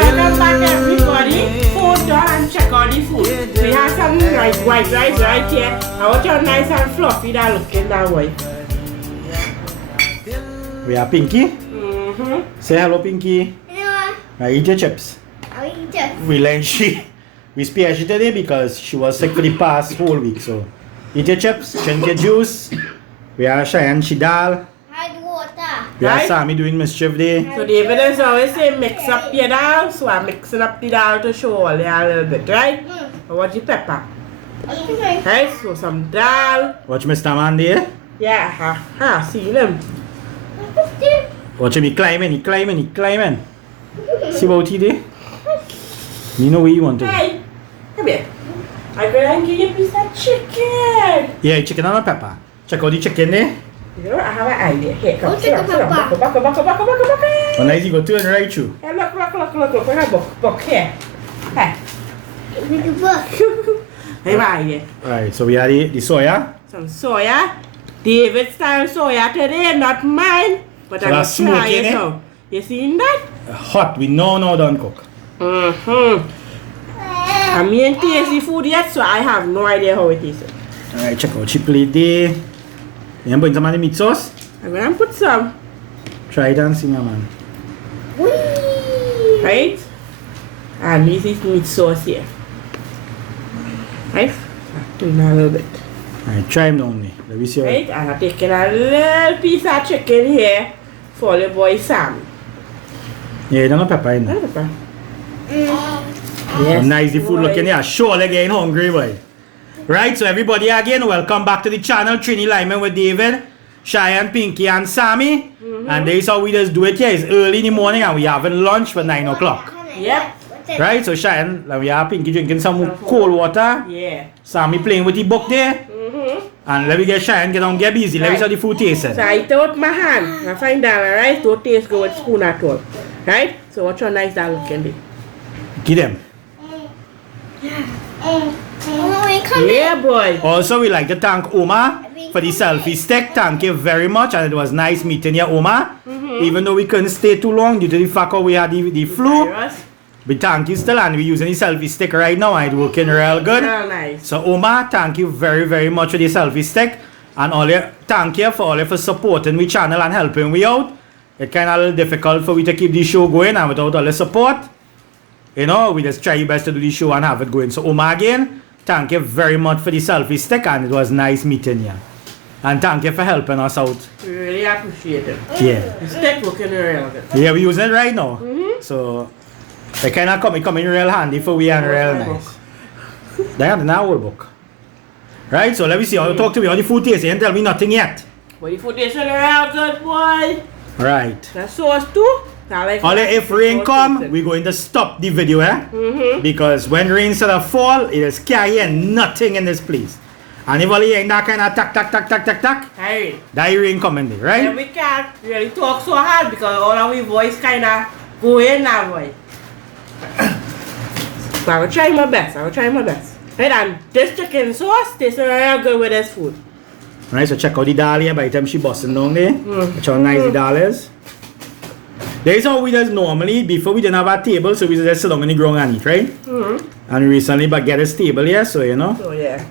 welcome back everybody. Food done and check out the food. We have some like white rice right here. I want you nice and fluffy that looking that way. We are Pinky. Say hello, Pinky. Hello. Eat your chips. I'll eat chips. We spare she today because she was sick for the past whole week. So eat your chips, drink your juice. We are Cheyenne Shidal. Hide water. We are Right. Sammy doing mischief day. So David is always say mix up your dal. So I'm mixing up the dal to show all you a little bit, right? I want the pepper. Okay. Right? So some dal. Watch Mr. Man there. Yeah, see him. Watch him, he climbing. See what he did? You know where you want to go. Hey, come here. I'm gonna give you a piece of chicken. Yeah, chicken and pepper. Check out the chicken there. You know, I have an idea. Here, come. Oh, Sit down, sit down. chicken Buck. When I see go turn right through. Hey, look. Where a book here. Hey. With the book. Hey, my idea. Alright, so we are the soya. Some soya. David style soya today, not mine. But So I'm that's gonna try smoking, it eh? out. You seen that? Hot, we know don't cook. I mean tasty food yet, so I have no idea how it is. Alright, check out chip plate there. You put some of the meat sauce? I'm gonna put some, Try it and see, my man. Whee! right? And this is meat sauce here. Right? Turn a little bit. Alright, try him down there. Let me see how. Right? And I'm taking a little piece of chicken here for the boy Sam. Yeah, don't have pepper in there. Pepper. Oh, nice the food looking here. Surely getting hungry, boy. Right, so everybody again, welcome back to the channel. Trini Lyman with David, Cheyenne, Pinky, and Sammy. And this is how we just do it here. It's early in the morning and we having lunch for 9 o'clock. Yep. Right, so Cheyenne, like we have Pinky drinking some cold water. Yeah. Sammy playing with the book there. And let me get Cheyenne get busy. Let me see how the food tastes. So I eat it with my hand. I find that alright. Don't taste good with spoon at all. Right? So watch how nice that looking be. Get them. Oh, we come Yeah, boy. Also, we like to thank Oma for the selfie stick. Thank you very much, and it was nice meeting you, Oma. Even though we couldn't stay too long due to the fact that we had the flu, Virus. but thank you still, and we're using the selfie stick right now, and it's working real good. Real nice. So, Oma, thank you very, very much for the selfie stick, and thank you for supporting my channel and helping me out. It's kind of a little difficult for me to keep the show going, and without all the support, you know, we just try our best to do the show and have it going. So, Oma, again, thank you very much for the selfie stick, and it was nice meeting you. And thank you for helping us out. We really appreciate it. Yeah. The stick looking real good. Yeah, we're using it right now. So, it kind of coming real handy for we and real nice. They have the whole book. Right, so let me see. I'll talk to me on the food taste. You didn't tell me nothing yet. But the food is real good, boy. Right. The sauce too. I like Only if rain sauce come, tasted. we're going to stop the video, Because when rain starts to fall, it is carrying nothing in this place. And if only in that kind of tack, Hey. that rain coming there, Yeah, right? we can't really talk so hard because all our voice kind of go in that way. But I will try my best. Right, and this chicken sauce tastes real good with this food. Right, so check out the dal here by the time she busting down there. Watch how nice the dal is. This is how we just normally, before we didn't have a table, so we just sit down on the ground and eat, right? And recently, but get a table here, so you know. So yeah.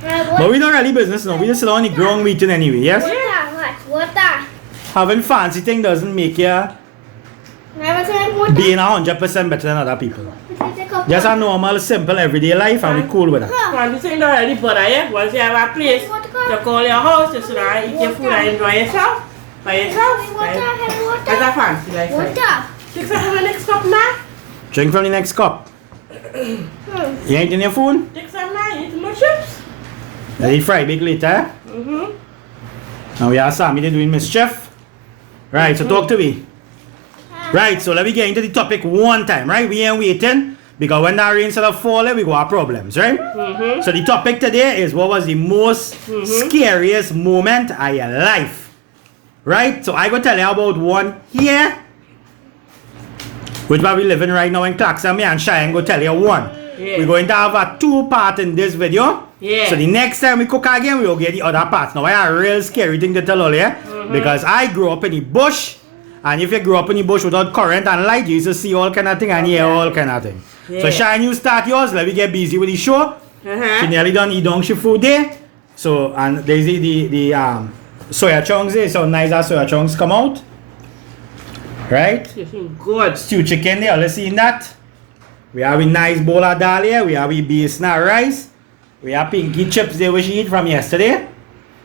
But we don't really business now, we just sit down on the ground eating anyway, yes? Water. Having fancy thing doesn't make you Never drink water. being 100% better than other people. Just a normal, simple, everyday life and we cool with that. When you think already butter, yeah? Once you have a place to call your house, you sit down and eat your food and enjoy yourself. By yourself. Water. Right? That's a fancy life. Water. Take some of the next cup now. Drink from the next cup. You ain't in your phone? Take some now. Eat more chips. Let it fry big later. Now we are Sammy they doing mischief. Right, so talk to me. Right, so let me get into the topic one time, right? We ain't waiting because when that rain starts falling, we go have problems, right? So the topic today is what was the most scariest moment of your life. Right? So I go tell you about one here. Which where we living right now in Clarkson. Me and Cheyenne go tell you one. Yeah. We're going to have a 2-part in this video. Yeah. So the next time we cook again, we will get the other parts. Now I have a real scary thing to tell all you. Because I grew up in the bush And if you grew up in the bush without current and light, you used to see all kind of thing and hear all kind of thing. Yeah. So Shine, you start yours. Let me get busy with the show. She nearly done eat down she food there. So and there's the soya chunks there. So nice as soya chunks come out. Right? Looking good. Stew chicken there. Let's see in that. We have a nice bowl of dal here. We have a base rice. We have pinky chips there which she eat from yesterday.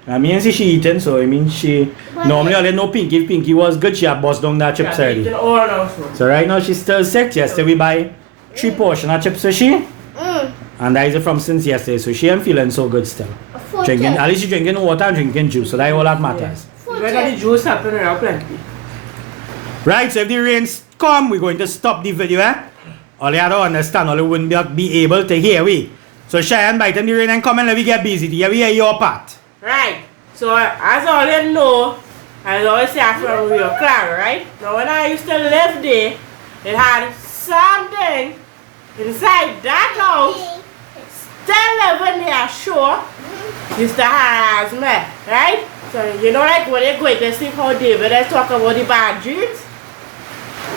I mean, she eating, so I mean she normally I know Pinky. If Pinky was good, she had bust down that chips already. Eating all also. So right now she's still sick. Yesterday we buy 3 portions of chips for she. And that is from since yesterday, so she ain't feeling so good still. Drinking, at least she's drinking water and drinking juice, so that's all that matters. We got the juice happening around plenty. Right, so if the rains come, we're going to stop the video, eh? All you have to understand, all you wouldn't be able to hear we. So Cheyenne, by the time the rain and come and let me get busy, we hear your part. Right. So as all you know, I always say I'm from Rio Claro, right? Now when I used to live there, it had something inside that house, still living there, sure, used to harass me, right? So you know like when you go to sleep how David I talk about the bad dreams?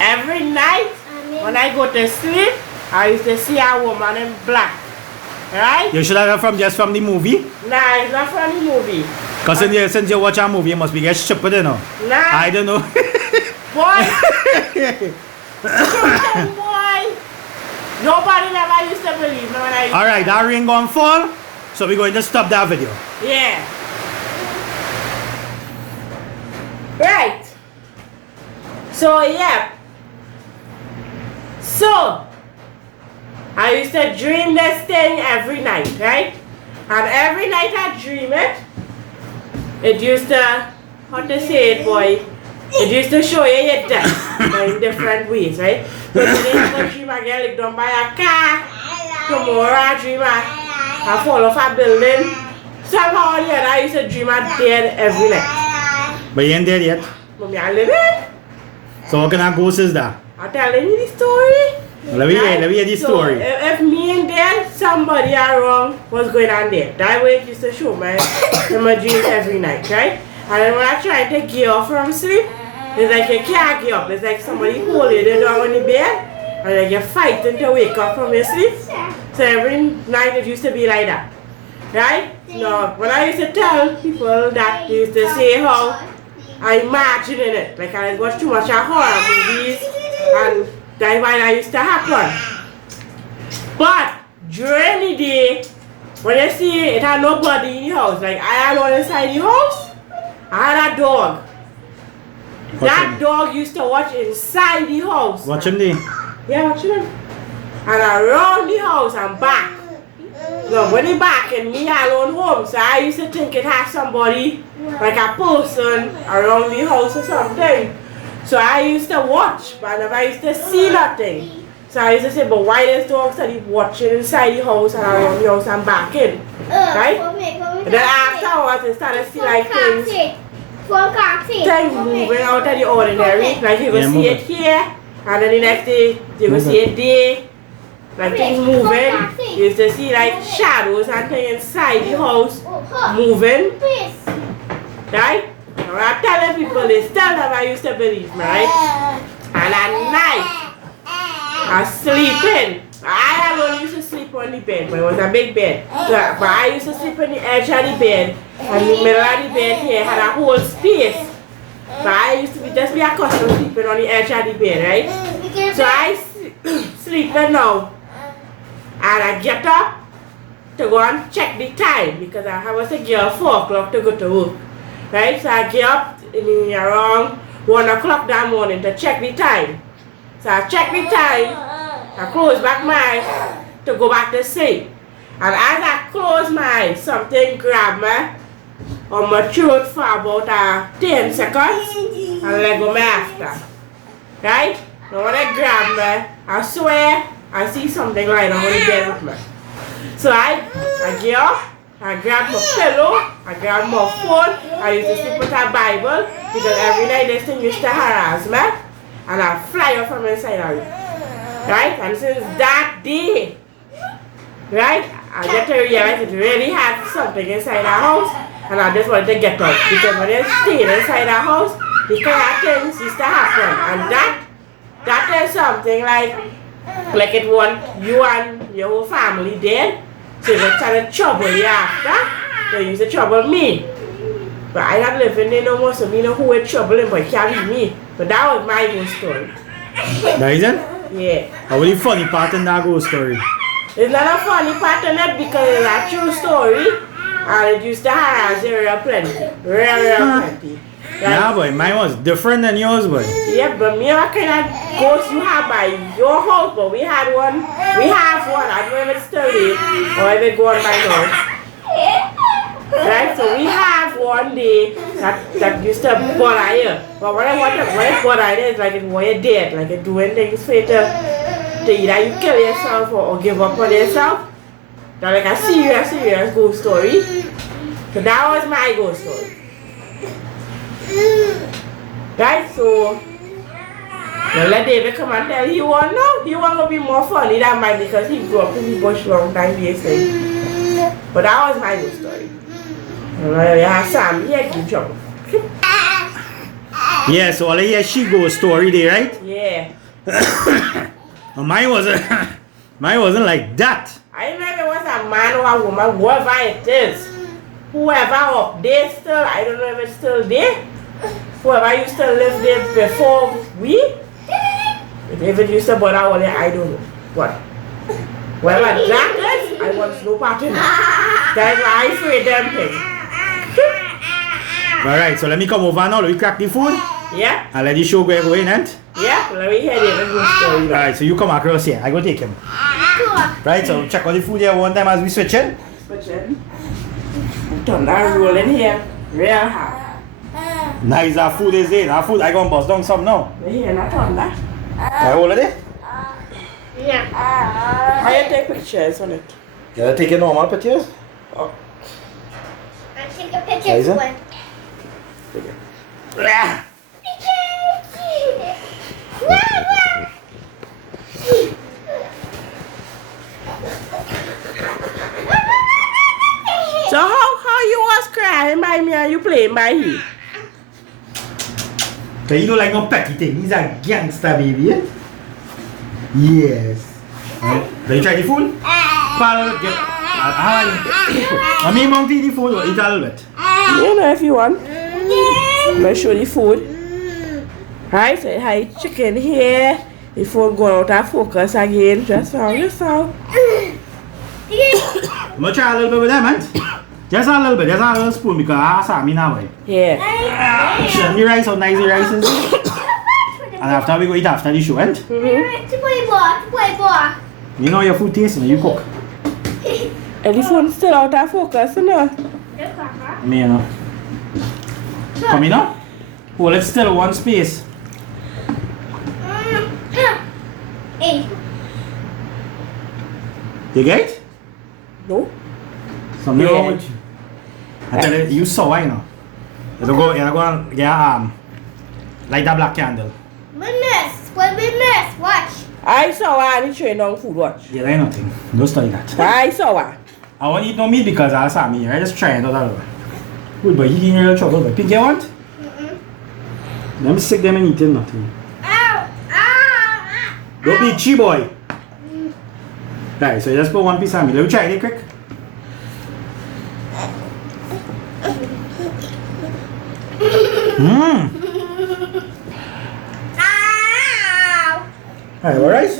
Every night when I go to sleep, I used to see a woman in black. Right? You should have from just from the movie. Nah, it's not from the movie. Because since you watch a movie, you must be get stupid, you know. Nah. I don't know. Boy. Boy. Nobody never used to believe me when I used Alright, that rain gonna fall, so we're going to stop that video. Yeah. Right. So, yeah. So, I used to dream this thing every night, right? And every night I dream it. It used to, how to say it, boy? It used to show you your death in different ways, right? So today I dream I get licked down by a car. Tomorrow I dream I fall off a building. Somehow or the other I used to dream I'm dead every night. But you ain't dead yet. Mommy, I live it. So what kind of ghost is that? I'm telling you the story. Let me hear the story. So, if me and there, somebody wrong, what's going on there? That way it used to show my dreams every night, right? And then when I try to get up from sleep, it's like you can't get up. It's like somebody hold you down on the bed, and like you're fighting to wake up from your sleep. So every night it used to be like that, right? Now, when I used to tell people that, they used to say how I imagine in it. Like I watch too much of horror movies, and that's why that used to happen. But during the day, when you see it had nobody in the house, like I had one inside the house, I had a dog. That dog used to watch inside the house. Watch him there. Yeah, watching him. And around the house and back. No, when he back and me alone home, so I used to think it had somebody, like a person around the house or something. So I used to watch, but I never used to see nothing. So I used to say, but why this dog started watching inside the house and around the house and back in? Right? And then afterwards, I started to see like things moving out of the ordinary. Like you will see it here, and then the next day, you will see it there. Like things moving. You used to see like shadows and things inside the house moving. Right? Now I'm telling people, they still never used to believe me, right? And at night, I sleeping. I alone used to sleep on the bed, but it was a big bed. So, but I used to sleep on the edge of the bed, and the middle of the bed here had a whole space. But I used to just be accustomed to sleeping on the edge of the bed, right? So I sleeping now, and I get up to go and check the time because I was to get up 4 o'clock to go to work, right? So I get up in around 1 o'clock that morning to check the time. So I check the time. I close back my eyes to go back to sleep. And as I close my eyes, something grabbed me on my throat for about 10 seconds and let go my after. Right? Now when it grabbed me, I swear I see something lying on the bed with me. So I get up, I grab my pillow, I grab my phone, I used to sleep with a Bible because every night this thing used to harass me and I fly up from inside of it. Right? And since that day, right, I get to realize it really had something inside our house and I just wanted to get out because when it stayed inside our house, the kind of things used to happen. And that is something like it want you and your whole family dead. So they're trying to trouble you after. They used to trouble me. But I not living there no more, so me know who would trouble him, but can't be me. But that was my ghost story. That is it? Yeah. How was the funny part in that ghost story? It's not a funny part in it because it's a true story. And it used to harass you real plenty. Real plenty. Right? Yeah, boy, mine was different than yours, boy. Yeah, but me, what kind of ghost you have by your house? But we have one. I don't know if it's still there or if it go on my house. Right, so we have one day that used to bother you. But what it bother you is like it was you dead, like it doing things for you to either you kill yourself or give up on yourself. That's like a serious ghost story. So that was my ghost story. Right, so now let David come and tell you one now. He want to be more funny than mine because he grew up in the bush long time basically. But that was my ghost story. You have Sam here in trouble. Yeah, so all I hear she ghost story there, right? Yeah. Well, mine wasn't like that. I remember it was a man or a woman, whoever it is. Whoever up there still, I don't know if it's still there. Whoever used to live there before we. If it used to bother all there, I don't know. What? Whoever that is, I want no part in it. That's why I afraid them things. Alright, so let me come over now. Let me crack the food. Yeah? And let the show go in, and Yeah? Let me hear the ghost story. alright, so you come across here. I go take him. Right, so check out the food here one time as we switch in. Turn that roll in here. Real hard. Nice, our food is in. Our food, I gonna bust down some now. Here, not on that. I hold it. Yeah. I take pictures on it. You gotta take your normal pictures. I take a picture Size it? for it. So how you was crying by me and you playing by he? So you don't like no petty thing. He's a gangster, baby. Eh? Yes. Right. Can you try the food? Pal, get. I mean, Monty, the food, eat a little bit. You know if you want. Let's show the food. Right, so I chicken here. The phone going out of focus again. Just now. I'm gonna try a little bit with that, man. Just a little bit, just a little spoon because I saw me now. Yeah. Show me rice, how nice the rice is. And after we go eat after the show, right? You know your food tastes, you cook. And the phone still out of focus, you know. Me, you know. Come in now. Hold it still, one space. Hey. You get it? No? Something Yeah. wrong with you. I tell you, you saw why now. You're going to get light a black candle. Business. What business? Watch. I saw her and he trained on food watch. Yeah, that ain't nothing. Don't study that. I saw her. I want to eat no meat because I saw me. I just try it out of it. Good, but you in real trouble. But Pink, you want? Let me sick them and eating nothing. Ow. Ow. Don't be cheap, boy. Right, so you just put one piece of meat. Let me try it quick. Mmm. Ow. Alright, alright?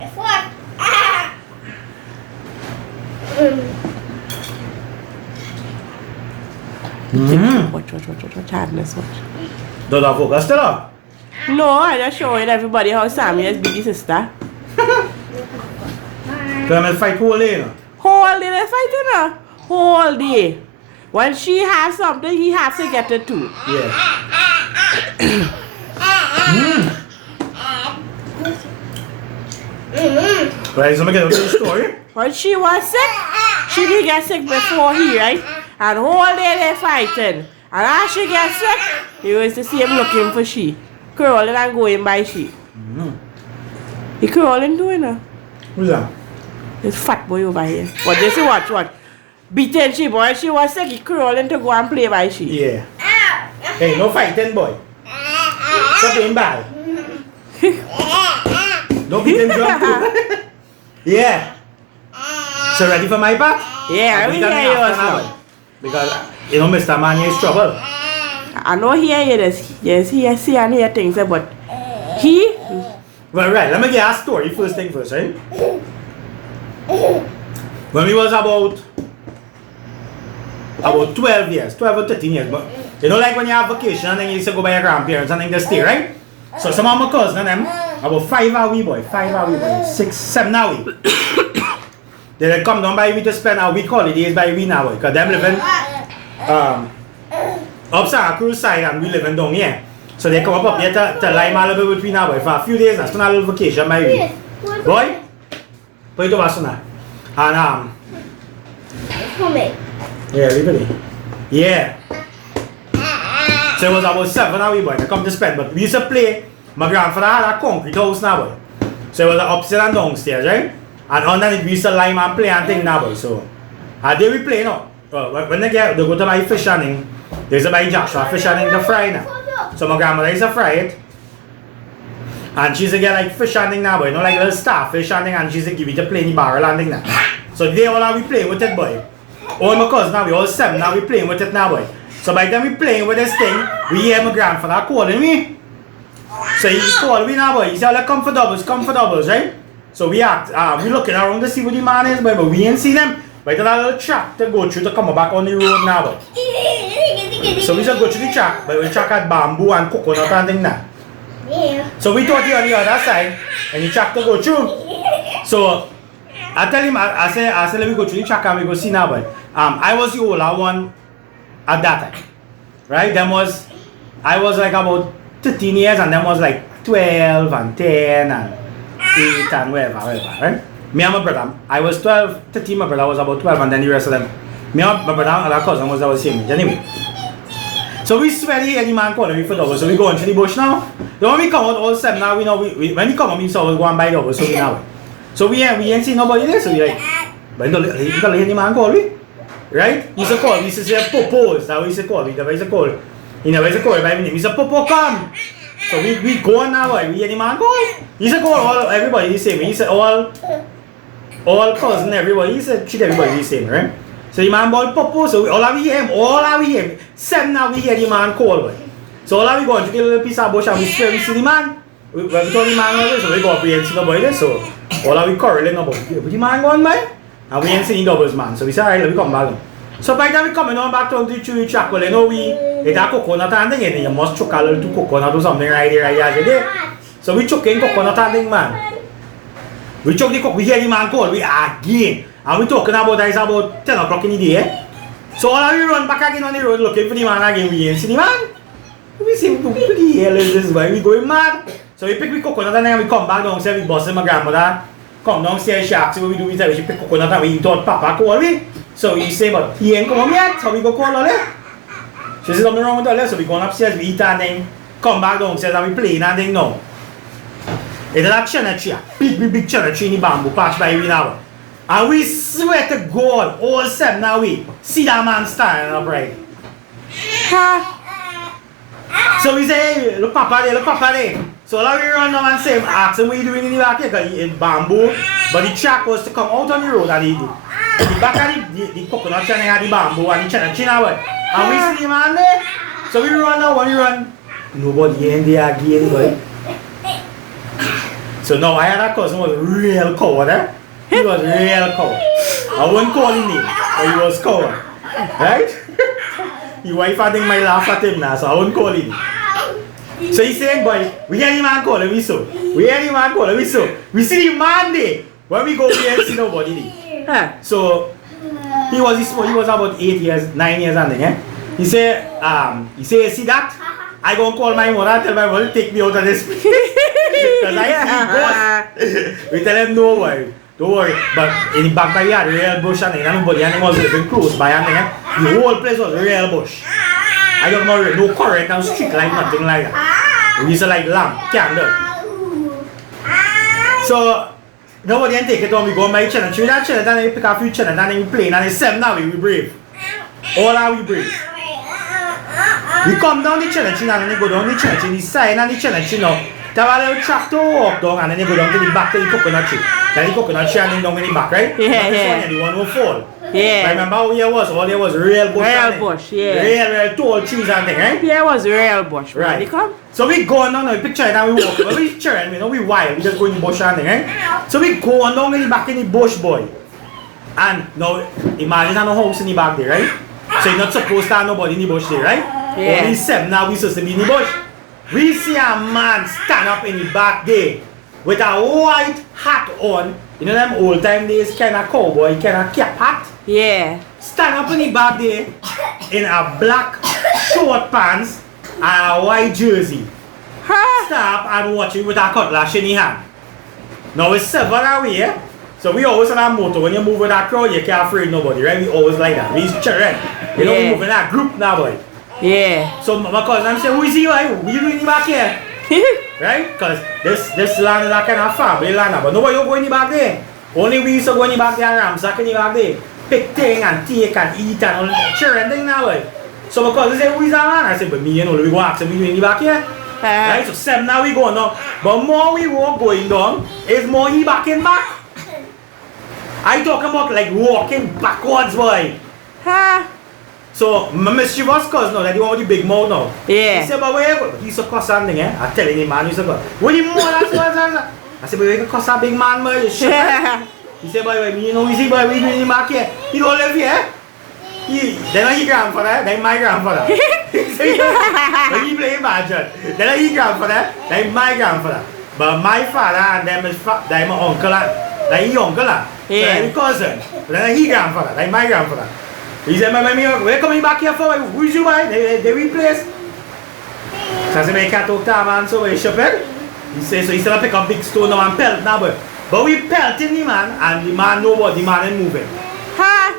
It's what? Watch, hardness, watch. Don't have focus still up. No, I just showing everybody how Sammy is big sister. Come and fight whole day, you know. Whole day they fighting her. Whole day. When she has something, he has to get it too. Yeah. Right, so I'm going to get the story. When she was sick, she did get sick before he, right? And whole day they fighting. And as she gets sick, he was to see him looking for she. Crawling and going by she. He crawling doing her. Who's that? This fat boy over here. But this is what? beating she boy. She was sick crawling to go and play by she. Yeah. Hey, no fighting, boy. Stop playing ball. No beating drum too. Yeah. So ready for my part? Yeah, we hear you also. Because, you know, Mr. Mania is trouble. I know he hear this. Yes, he see and hear things, but he... Well, right, let me get a story first thing first, right? When we was about 12 years, 12 or 13 years, but you know, like when you have vacation and then you used to go by your grandparents and then they stay, right? So some of my cousins and them, about 5 hour wee boy, 6, 7 hour. They come down by we to spend our week holidays by we now, because them living up Santa Cruz side and we living down here. So they come up here to Lime a little bit between now for a few days and spend a little vacation by we. Boy, put it over soon. And yeah, everybody. Yeah. So it was about 7 hour boy to come to spend, but we used to play. My grandfather had a concrete house now, boy. So it was upstairs and downstairs, right? And underneath we used to lime and play and thing now, boy. So there we play now. When they go to buy fish and there's a buy Joshua fish and to fry now. So my grandmother used to fry it. And she used to get like fish and thing now, boy. You know, like little starfish and thing, and she used to give it to play in the barrel and thing now. So they all are we playing with it, boy. All my cousins now, we all 7 now, we playing with it now, boy. So by the time we playing with this thing, we hear my grandfather calling me. So he called me now, boy. He said, like, come for doubles, right? So we act, we looking around to see what the man is, boy, but we ain't see them. But there's a little track to go through to come back on the road now, boy. So we just go through the track, but the track had bamboo and coconut and thing now. Yeah. So we thought he on the other side, and the track to go through. So I tell him, I say, let me go through the track and we go see now, boy. I was the older one at that time, right? I was like about 13 years and them was like 12 and 10 and 8 and whatever, right? Me and my brother, I was 12, 13, my brother was about 12 and then the rest of them. Me and my brother and our cousin was the same age, anyway. So we swear any man calling me for double, so we go into the bush now. Then when we come out all 7 now, we know, when we come out, we saw us go and buy double, so we know. So we ain't see nobody there, so we like, but you don't let any man call me. Right? He used to call me, he used to say Popo, that's how he used to call me, he used to call. He never used to call by my name, he said Popo come. So we go on now, boy. We hear the man call. He used to call everybody the same. He said all cousin, everybody, he said treat everybody the same, right? So the man called Popo, so all we hear him. 7 now we hear the man call, boy. So all we go and take a little piece of bush and we swear we see the man. When we told the man, so we go up, we ain't see nobody there, so all we quarreling about, but the man gone, man? And we ain't seen the doubles, man. So we said, alright, let me come back. So by the time we coming on back to the tree track, well, you know, it had coconut and thing, and you must choke a little to coconut or something right there. So we choke in coconut and thing, man. We choke the coconut, we hear the man call, we again. And we talking about that, it's about 10 o'clock in the day. So all of we run back again on the road looking for the man again, we ain't see the man. We say, what the hell is this, boy? We going mad. So we pick the coconut and then we come back downstairs, we bust my grandmother. Come downstairs, she asked what we do, we said we should pick coconut and we thought Papa call me. So he say, but he ain't come home yet, so we go call Ole. She said something wrong with Ole, so we go upstairs, we eat and then come back downstairs and we play and then no. It's a china tree, big china tree in the bamboo patch by we now. And we swear to God, all 7 now we see that man standing up right. So we say, hey, look Papa there. So now we run down and say, ask him what you doing in the back here, because it's bamboo. But the track was to come out on the road and the back of the coconut channel had the bamboo and the china way. And we see the man there. So we run now, when we run, nobody in there again, boy. So now I had a cousin who was real coward, eh? He was real coward. I wouldn't call him name, but he was coward. Right? His wife I think might laugh at him now, so I wouldn't call him. So he said, boy, we hear the man calling me so. We see the man there. When we go there, see nobody there. So he was about 8 years, 9 years and then, He say, see that? I gonna call my mother and tell my mother to take me out of this place. Because I see ghost. We tell him no worry. Don't worry. But in the back by yard, real bush and nobody and was living close by and the whole place was real bush. I don't know, no current and street light, nothing like that. We used to like lamp, candle. So nobody can take it on. We go my channel. Choose that channel, then we pick a few channels, and then we play. And it's 7 now, we brave. All are we brave. We come down the channel, and then we go down the channel, and the side and the channel, you know. They have a little tractor walk down, and then they go down to the back to the coconut tree. Then the coconut tree and then down in the back, right? Yeah, this yeah. one, the one will fall. Yeah. I remember how here was, all there was real bush. Real bush, yeah. Real tall trees and thing, right? Yeah, it was real bush. Right. You come? So we go on down the picture and then we walk. When we children, we know we wild, we just go in the bush and thing, right? So we go on down in the back in the bush, boy. And now, imagine there's no house in the back there, right? So you're not supposed to have nobody in the bush there, right? Yeah. Only 7 now we supposed to be in the bush. We see a man stand up in the back there with a white hat on. You know them old time days kind of cowboy, kind of cap hat? Yeah. Stand up in the back there in a black short pants and a white jersey. Huh? Stop and watch it with a cutlass in his hand. Now it's 7 away, so we always on our motor. When you move with that crowd, you can't afraid nobody, right? We always like that. We children. You know, we Yeah. move in that group now, boy. Yeah. So my cousin, I'm saying, who is he? What are you doing in the back here? Right? Because this land is a kind of family land, but nobody will go in the back there. Only we used to go in the back there and ramsack in the back there. Pick thing and take and eat and all that children thing now, boy. So my cousin said, who is that man? I said, but me, you know, we go ask him, we doing in the back here. Right? So 7 now we go now. But more we walk going down, is more he back in back. I talking about like walking backwards, boy. Huh? So, my mischievous cousin now, that the one with the big mouth now. Yeah. He said, but where you go? He's a cuss something, eh? I'm telling him, man, he's a cuss. What do you want? I said, but you cuss a big man, boy, you shut up. He said, boy, you know, you see, boy, we doing him back here. He don't live here. Then he grandfather, then my grandfather. When he play Imagine, then he grandfather, then my grandfather. But my father and then my uncle, then he uncle, so then he cousin. Then he grandfather, then my grandfather. He said, we're coming back here for, who's you, boy? They replace. So I said, I can't talk to a man, so we shop it. He said, so he said, I pick up big stone now and pelt now, boy. But we pelting the man, and the man know what the man is moving. Huh?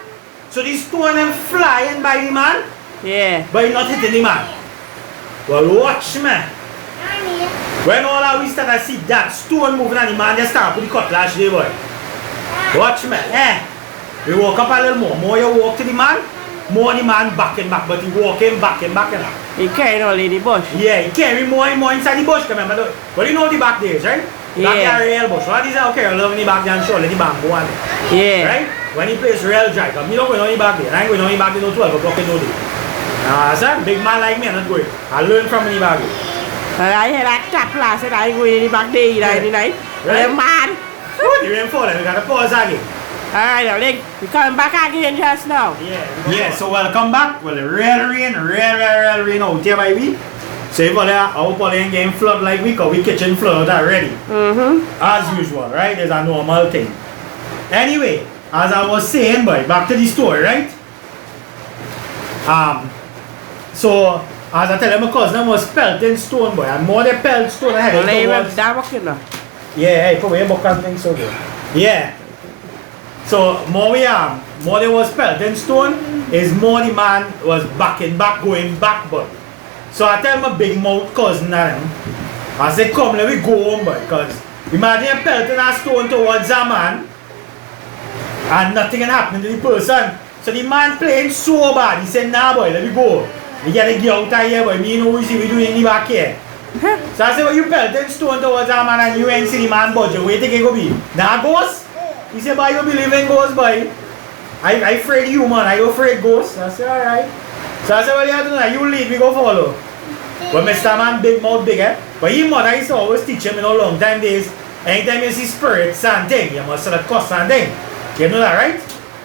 So the stone them flying by the man, Yeah. but he not hitting the man. Well, watch me. When all our we start to see that stone moving and the man just start put the cutlass there, boy. Watch me. We walk up a little more. More you walk to the man, more the man backing back, but he walking back. He carrying all in the bush. Yeah, he carry more and more inside the bush, remember? But you know the back days, right? Yeah. Back there real bush. What is that? Okay, I love in the back there and surely the bamboo one. Yeah. Right? When he plays real dry, because me don't go on the back there. I ain't going on the back there no 12 o'clock in no day. Sir, big man like me, I'm not going. I learn from the back there. I hear that tap last night. I go in the back day in the night. Right. I'm mad. The rain falling, we got to pause again. Alright, darling. We coming back again just now. Yeah, so welcome back. Well, real rain out here by we. So if our Pauline game flood like we, because we kitchen flood already. As usual, right? There's a normal thing. Anyway, as I was saying, boy, back to the story, right? So as I tell them, my cousin was pelting stone, boy, and more they pelt stone ahead of the walls. That working now. Yeah, hey, probably a book and things so good. Yeah. So more they was pelting stone is more the man was going back, boy. So I tell my big mouth cousin and him, I say, come, let me go home, boy, because imagine pelting a stone towards a man and nothing can happen to the person. So the man playing so bad, he said, nah, boy, let me go. We gotta get out of here, boy. Me know what we doing in the back here. So I said, well, you pelting stone towards a man and you ain't see the man budget. Where you think it go be? Nah, ghost? He said, boy, you believe in ghosts, boy? I afraid you, man. I afraid ghosts. I said, alright. So I said, well, you do that. You lead, we go follow. But Mr. Man, big mouth, big, eh? But his mother used to always teach him in a long time days. Anytime you see spirits and thing, you must sort of cuss and thing. You know that, right?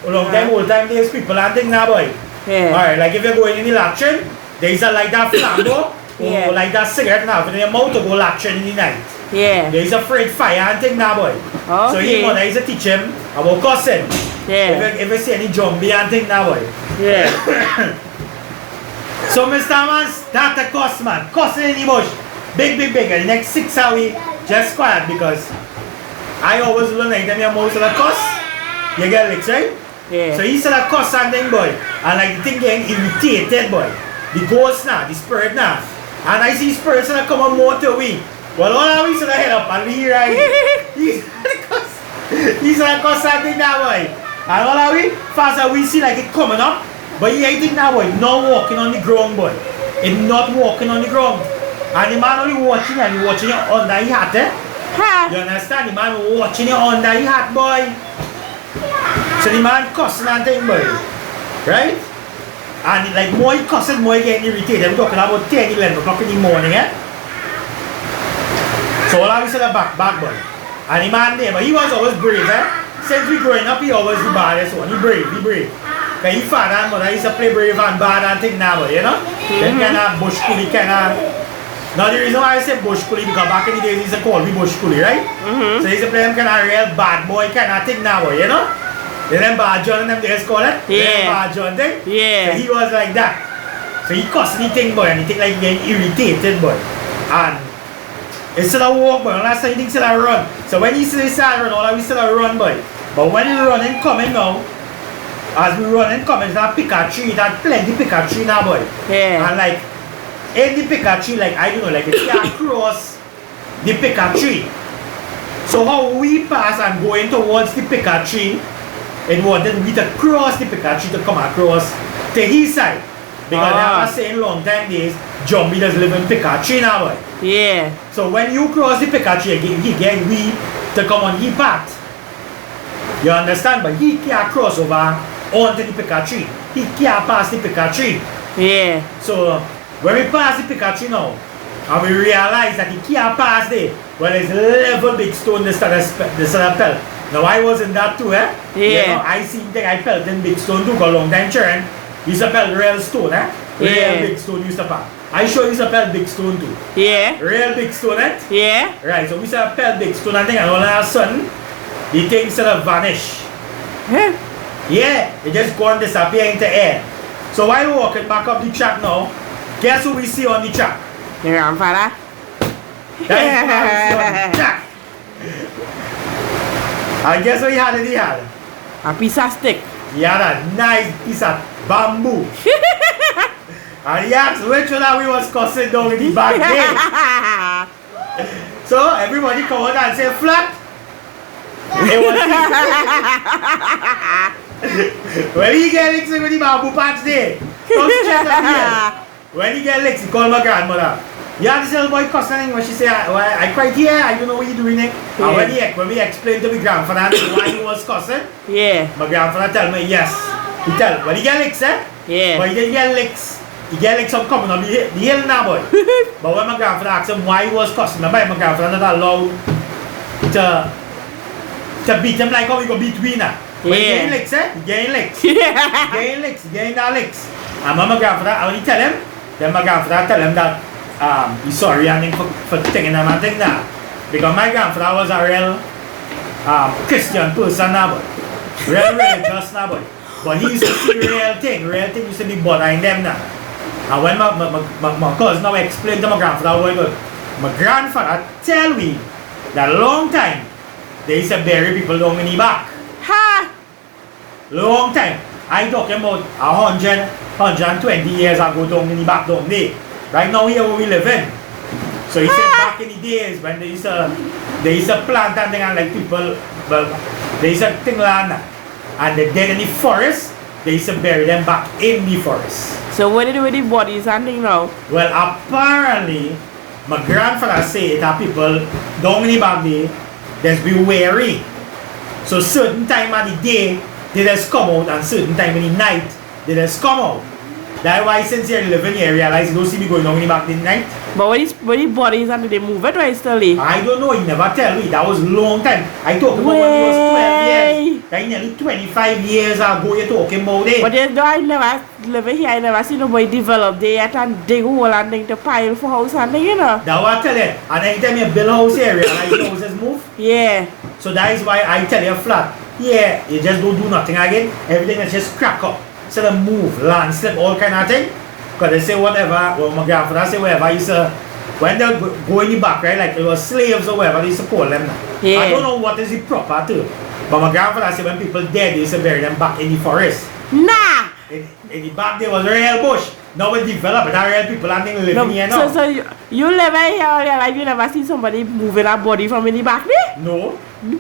Long time, old time days, people and thing now, boy. Yeah. Alright, like if you're going in the latrine, there is a like that flambo, Yeah. or like that cigarette now, in your mouth to go latrine in the night. Yeah. There is afraid fire and thing now, boy. So his Okay. mother used to teach him about cussing. Yeah. If you see any zombie and thing now, boy. Yeah. So Mr. Man start to cuss, man. Cussing in the bush. Big. And the next 6 hours, just quiet because I always learn anytime your mouth of cuss, you get licks, right? Yeah. So he said a cuss and thing, boy. And like the thing getting irritated, boy. The ghost now, the spirit now. And I see spirits that come on more to we. Well, all of we said head up and we right. He He's like constant thing now, boy. And all of we, faster we see like it coming up. But he ain't think now, boy, not walking on the ground, boy. It's not walking on the ground. And the man only watching and he watching it under his hat, eh? Ha! You understand? The man watching it under his hat, boy. So the man cussing and thing, boy. Right? And like more he cussing, more he getting irritated. I'm talking about 10, 11 o'clock in the morning, eh? So all of us said back, boy. And the man there, but he was always brave, eh? Since we growing up, he always the baddest one. He brave. Because his father and mother used to play brave and bad and thing now, boy, you know? Then kind of bush coolie, kind of... Now the reason why I say bush coolie, because back in the days, he used to call me bush coolie, right? So he used to play them kind of real bad boy kind of thing now, boy, you know? Then them bad John and them days call it? Yeah. Bad John thing? Yeah. So he was like that. So he cussing the thing, boy, and he think like he getting irritated, boy. And instead of walk, boy, last time he thinks instead of run. So when he says he run, all of we still run, boy. But when he run and coming now, as we run and coming, it's a pick a tree, it had plenty pick a tree now, boy. Yeah. And like, in the pick a tree, like, I don't know, like, it can't cross the pick a tree. So how we pass and going towards the pick a tree, it wanted we to cross the pick a tree to come across to his side. Because they have saying long time days, Jumbie does live in pick a tree now, boy. Yeah. So when you cross the pick a tree again, he get we to come on his path. You understand? But he can't cross over onto the pick a tree. He can't pass the pick a tree. Yeah. So when we pass the pick a tree now, and we realize that he can't pass there, well, there's level big stone the start of pelt. Now I was in that too, eh? Yeah. You know, I seen that I felt in big stone too, because long time children used to pelt real stone, eh? Real Yeah. big stone used to pelt. I sure used to pelt big stone too. Yeah. Real big stone, eh? Yeah. Right, so we used to pelt big stone and thing, and all of a sudden, the thing sort of vanish. Huh? Yeah, it just go and disappear into air. So while walking back up the track now, guess who we see on the track? Your grandfather? That is what we see on the track. And guess what he had in the hand? A piece of stick. He had a nice piece of bamboo. And he asked which one of we was cussing down in the back there. So everybody come out and say flat. It was when he get licks with the bamboo patch there, come straight up here. When he get licks, he call my grandmother. Yeah, this little boy cussing when she say, I cried here, I don't know what you're doing there. Yeah. And when we explained to my grandfather why he was cussing, Yeah. my grandfather tell me yes. He tell, when he get licks, eh? Yeah. But he didn't get licks. He get licks up coming on the hill now, boy. But when my grandfather asked him why he was cussing, my grandfather not allowed to beat him like how we go beat Weena. But he getting licks, eh? He getting licks. He getting licks, he getting that licks. And my grandfather, when he tell him, then my grandfather tell him that he's sorry and thing for taking him and thing now. Because my grandfather was a real Christian person now, boy. Real religious now, boy. But he used to see real thing used to be bothering them now. And when my cousin now explained to my grandfather what it was, my grandfather tell me that long time they used to bury people down in the back. Ha! Long time. I talking about 120 years ago down in the back down there. Right now here where we live in. So he said back in the days when they used to plant and thing and like people, well, they used to thing land and they're dead in the forest, they used to bury them back in the forest. So what do you do with the bodies and thing now? Well, apparently, my grandfather said that people down in the back there, just be wary. So certain time of the day, they just come out and certain time in the night, they just come out. That's why since you're living here, you realize you don't see me going down in the back in the night. But when the bodies and they move it, or still there? I don't know, he never tell me. That was long time. I talking about when he was 12 years. Like nearly 25 years ago you're talking about it. But then, though I never live here, I never see nobody develop there yet and dig hole and thing to pile for house and thing, you know. That's what I tell you. And anytime you build a house area, like the houses move. Yeah. So that is why I tell you flat. Yeah, you just don't do nothing again. Everything is just crack up. So they move, landslip, all kind of thing. Because they say whatever, well my grandfather say whatever, you say, when they go in the back, right, like it was slaves or whatever, they used to call them. Yeah. I don't know what is the proper term. But my grandfather said when people dead, they used to bury them back in the forest. Nah! In the back there was real bush. Now we develop it. Real people and things living here now. So you live here all your life, you never see somebody moving a body from in the back there? No.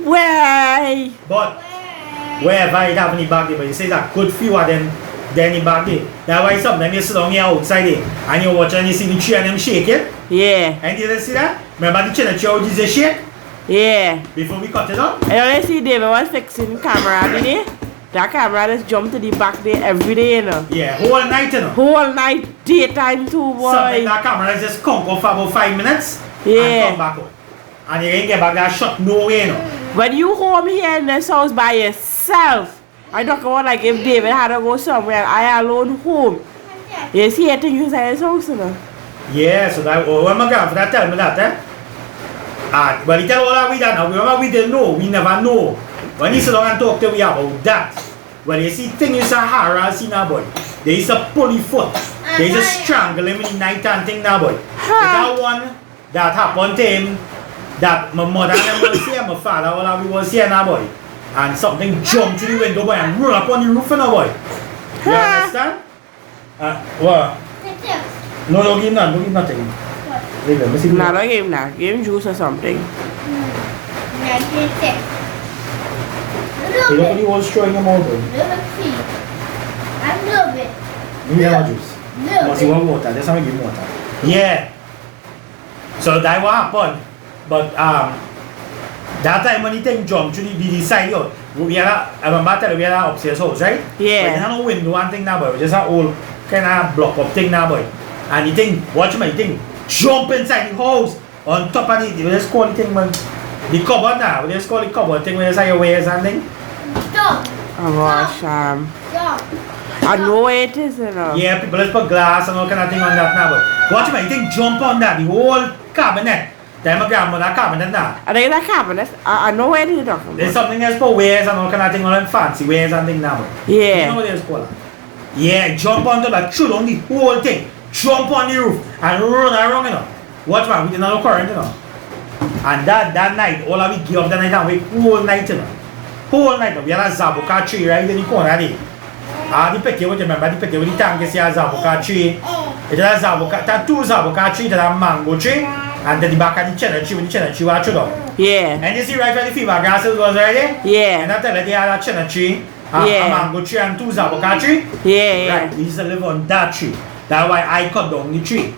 Why? But wherever it have in the back there, but you say that good few of them there in the back there. That's why sometimes you sit down here outside there and you watch and you see the tree and them shaking. Yeah. And you see that? Remember the tree how it is shake? Yeah. Before we cut it up? I only see David was fixing camera today. That camera just jumped to the back there every day, you know. Yeah, whole night, you know. Whole night, daytime too, boy. Sometimes that camera just come up for about 5 minutes Yeah. and come back out. And you ain't get back that shot no way, you know. When you home here in this house by yourself, I don't know like if David had to go somewhere, I alone home. You see anything inside his house, you know? Yeah, so that when my grandfather tell me that, well, he tell all that we that now. Remember, we didn't know, we never know. When he sit down and talk to me about that, when you see things in Sahara, see now, boy, there is a pulley foot, there is a strangle him in the night and thing now, boy. That one that happened to him, that my mother and was here, my father, all of we was here now, boy. And something jumped through the window, boy, and run up on the roof now, boy. You understand? What? No, don't give none, don't give nothing. Leave him, listen. Nah, don't give him that. Give him juice or something. You don't really want to straw in your mouth, boy. I love it. Give me that juice. Must you want water? That's how I give him water. Yeah. So that what happened. But that time when the thing jumped to the side, yo, we had a, I remember telling we had an upstairs house, right? Yeah. But we had no window and thing now, boy. We just had old kind of block up thing now, boy. And the thing, watch my thing, jump inside the house on top of it. We just call the thing, man. The cupboard now. We just call the cupboard thing when you say your wares and thing. Dog. Oh gosh, Dog. I know where it is, you know. Yeah, people just put glass and all kind of thing on that now, boy. Watch my thing, jump on that, the whole cabinet. Then my grandmother cabinet now. I think that cabinet, I know where it is talking There's about. something else for wares and all kind of thing, all them fancy wares and thing now, boy. Yeah. You know what it's called? Yeah, jump onto that, throw down the whole thing, jump on the roof, and run around, you know. Watch man, we did not current, you know. And that night, all of we give up that night and we whole night, you know. Whole night, we had a zabuka tree right in the corner there. The picture, what you remember, the picture with the tank, you see a zabuka tree. It is a zabuka, there are two zabuka trees, there are mango tree, and then the back of the cheddar tree, with the cheddar tree was thrown down. Yeah. And you see right where the fever grasses was right there? Yeah. And I tell you, they had a cheddar tree, a Yeah. mango tree, and two zabuka tree. Yeah. Right, we used to live on that tree. That's why I cut down the tree.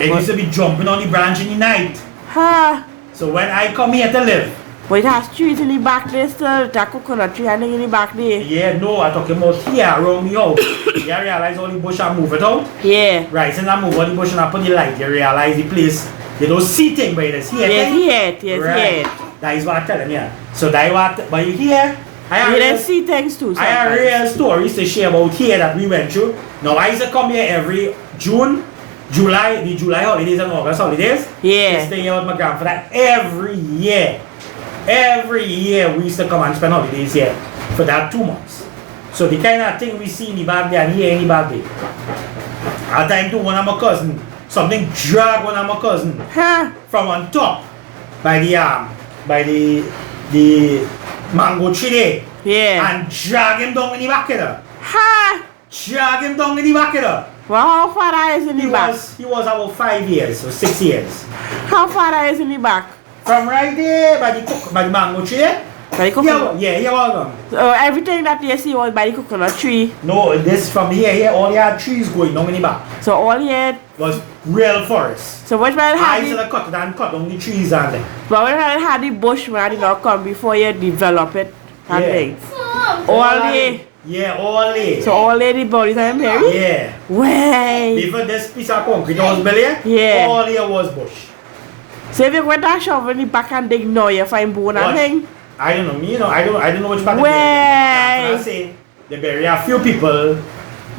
It used to be jumping on the branch in the night. Huh. So when I come here to live, But it has trees in the back there still. That coconut tree and in the back there. yeah, no, I'm talking about here around the house. You realize all the bush and move it out? Yeah. Right, since I move all the bush and I put the light, you realize the place, they don't see things by this here. Yes, thing. yes, yes, Right. yes. That is what I'm telling you. So that is what, but here, I You have didn't see things too I have sometimes. real stories to share about here that we went through. Now I used to come here every June, July, the July holidays and August holidays. Yeah. To stay here with my grandfather every year. Every year we used to come and spend holidays here for that 2 months. So the kind of thing we see in the back there and here in the back there. At time to one of my cousin, something dragged one of my cousin Huh. from on top by the mango tree there. Yeah. And drag him down in the back there. Huh. Drag him down in the back there. Well, how far that is in He the back? was about 5 years or 6 years. How far that is in the back? From right there by the mango tree there. By the coconut. Yeah, here was gone. So everything that you see was by the coconut tree. No, this from here, all the trees going down in the back. So all here. Was real forest. So which man I had used the, to cut it and cut down the trees and them. but when I had the bush man did not come before you develop it and Yeah. things. All the Yeah, all the. so all the bodies are buried? Yeah. Way. Before this piece of concrete was built here, Yeah. all here was bush. So if you went and shovel in the back and dig now you find bone and What? thing. I don't know, me, you know, I don't know which part of Way. I say they bury a few people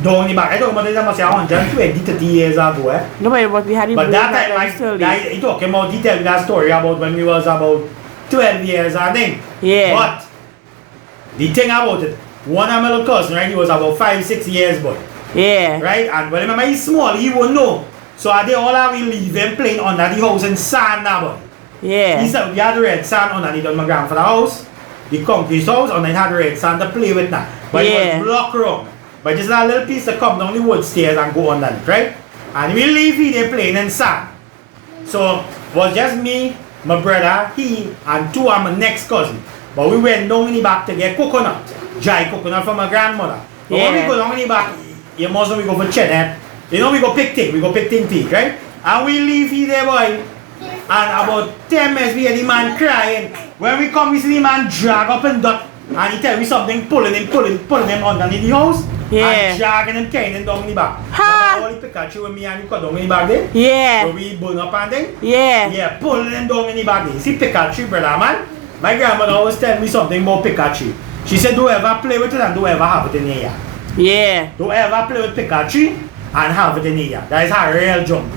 down the back. I don't know, but they must say 120, 30 years ago, eh? No, but we had the But bone that back time, then still. I talking about detail that story about when we was about 12 years, I think. Yeah. But the thing about it, one of my little cousin, right, he was about 5, 6 years, boy. Yeah. Right? And when remember he's small, he won't know. So I did all that we leave him playing under the house in sand now, boy. Yeah. He said we had red sand underneath on my grandfather's house, the concrete house, and I had red sand to play with now. But it Yeah. was block room. but just a little piece to come down the wood stairs and go on that, right? And we leave he there playing in sand. So was just me, my brother, he, and two of my next cousin. But we went down in the back to get coconut, dry coconut from my grandmother. But when we go down in the back, you must know we go for cheddar. You know we go pick thing, right? And we leave he there, boy. And about 10 minutes we hear the man crying. When we come, we see the man drag up and duck. And he tell me something, pulling him underneath the house. Yeah. And dragging him, carrying him down in the back. Ha! Remember all the Pikachu and me and you cut down in the back there? Yeah. Where we burn up and thing? Yeah. Yeah, pulling him down in the back there. See Pikachu, brother, man? My grandmother always tell me something about Pikachu. She said, don't ever play with it and don't ever have it in here. Yeah. Don't ever play with Pikachu and have it in here. That is her real jump.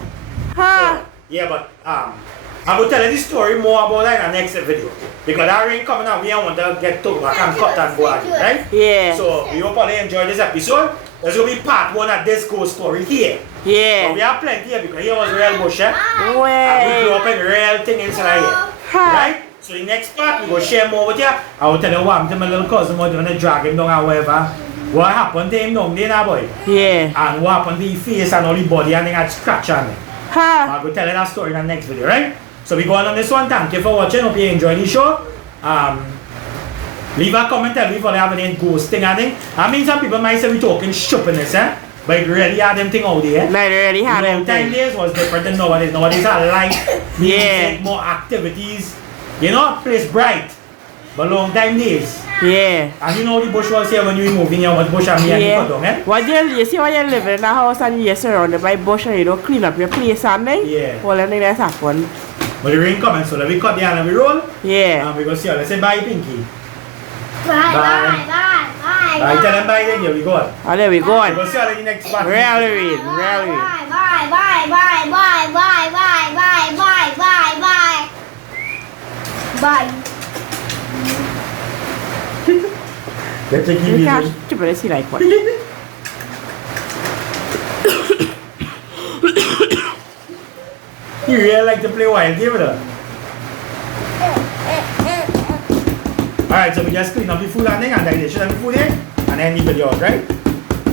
Ha! Yeah, but I will tell you this story more about that in the next video. Because that rain coming out, we don't want to get to back and cut and go at it, right? Yeah. So we hope you enjoyed this episode. There's going to be part 1 of this ghost story here. But we Yeah. have plenty here because here was real bush, eh? And we grew Way. up in real thing inside here. Right? So the next part we go share more with you. I will tell you what happened to my little cousin, what going to drag him down and whatever. What happened to him down there now, boy? Yeah. And what happened to his face and all the body and they had scratch on it. Ha! I will tell you that story in the next video, right? So we go on this one. Thank you for watching. Hope you enjoyed the show. Leave a comment if you have any ghosting and thing. I mean some people might say we talking stupidness, eh? But it really had them thing out there. Like really had Long time everything. days was different than nowadays. Nowadays are light, Yeah. music, more activities. You know, place bright. But long time days. Yeah. And you know the bush was here when you were moving here, what bush and me and you cut down, eh? What you see when you live in a house and you're surrounded by bush and you don't clean up your place and then? Yeah. Well, then that's happen. But the rain coming, so let me cut down and we roll. Yeah. And we go see how. Let's say bye, Pinky. Bye. Bye, tell them bye then, here we go. Oh, there we go. We go see how in the next part. Really. Bye. Let's take You it can't easy. stupid see like what? You really like to play wild game with her? Alright, so we just clean up the food and thing and digestion of the food here and then the video out, right?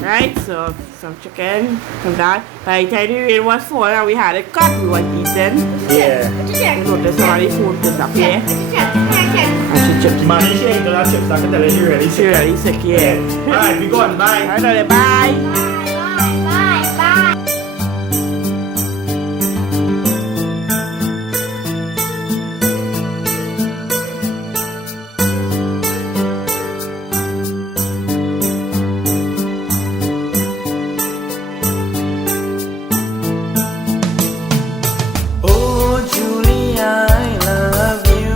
Right, so some chicken, some that. By the time the rain was falling and we had it cut, we were eating. Yeah. You notice some of the food disappear. And she chips. Money she ain't done that chips, I can tell you she really She sick. really sick, yeah. Alright, we go on, bye. Alright, bye. Oh, Julia, I love you.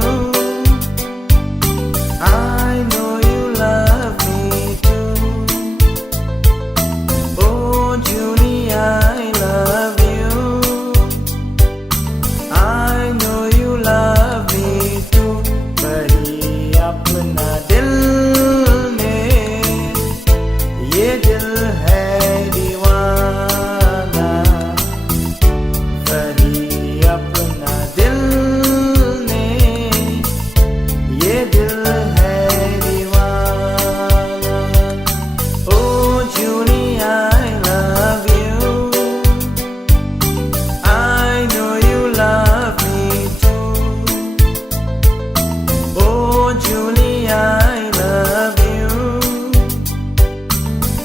I know you love me too. Oh, Julia, I love you. I know you love me too. बड़ी अपना दिल में ये दिल है दीवाना बड़ी अपना दिल में ये दिल है दीवाना Oh Julia I love you I know you love me too Oh Julia I love you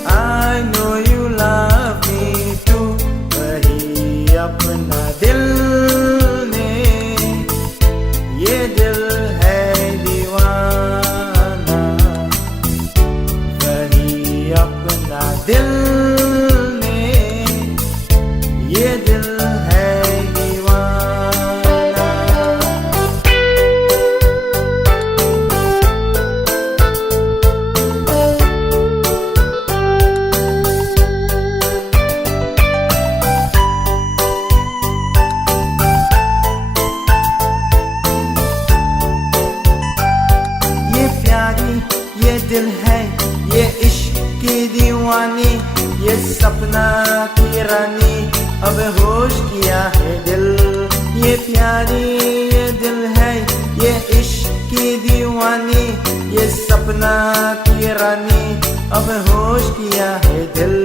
I know you love me too वही अपना दिल में ये दिल है दीवाना वही अपना दिल में ये दिल है दीवाना ये प्यारी ये दिल है ये इश्क की दीवानी ये सपना की रानी अब होश किया है दिल ये प्यारी ये दिल है ये इश्क की दीवानी ये सपना की रानी अब होश किया है दिल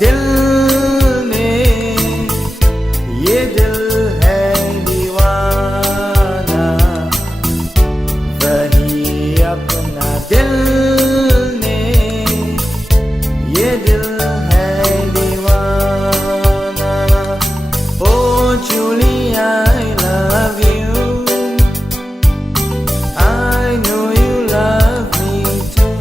दिल ने ये दिल है दीवाना वही अपना दिल ने ये दिल है दीवाना ओ Julie I love you I know you love me too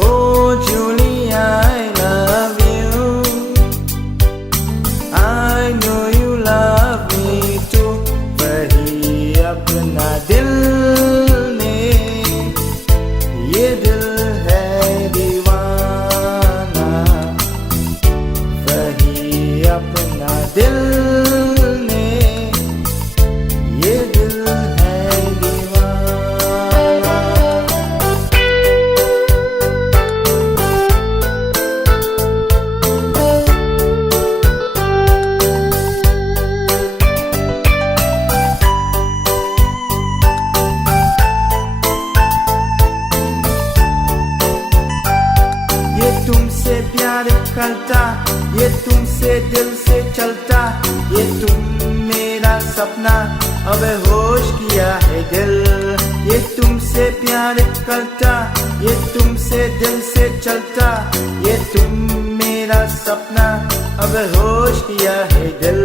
oh Julie I love you I know you love me too वही अपना दिल ने ये दिल है दीवाना वही अपना दिल ने ये दिल है दीवाना ये तुमसे प्यार करता ये तुमसे दिल से चलता ये तुम मेरा सपना अब होश किया है दिल ये तुमसे प्यार करता ये तुमसे दिल से चलता ये तुम मेरा सपना अब होश किया है दिल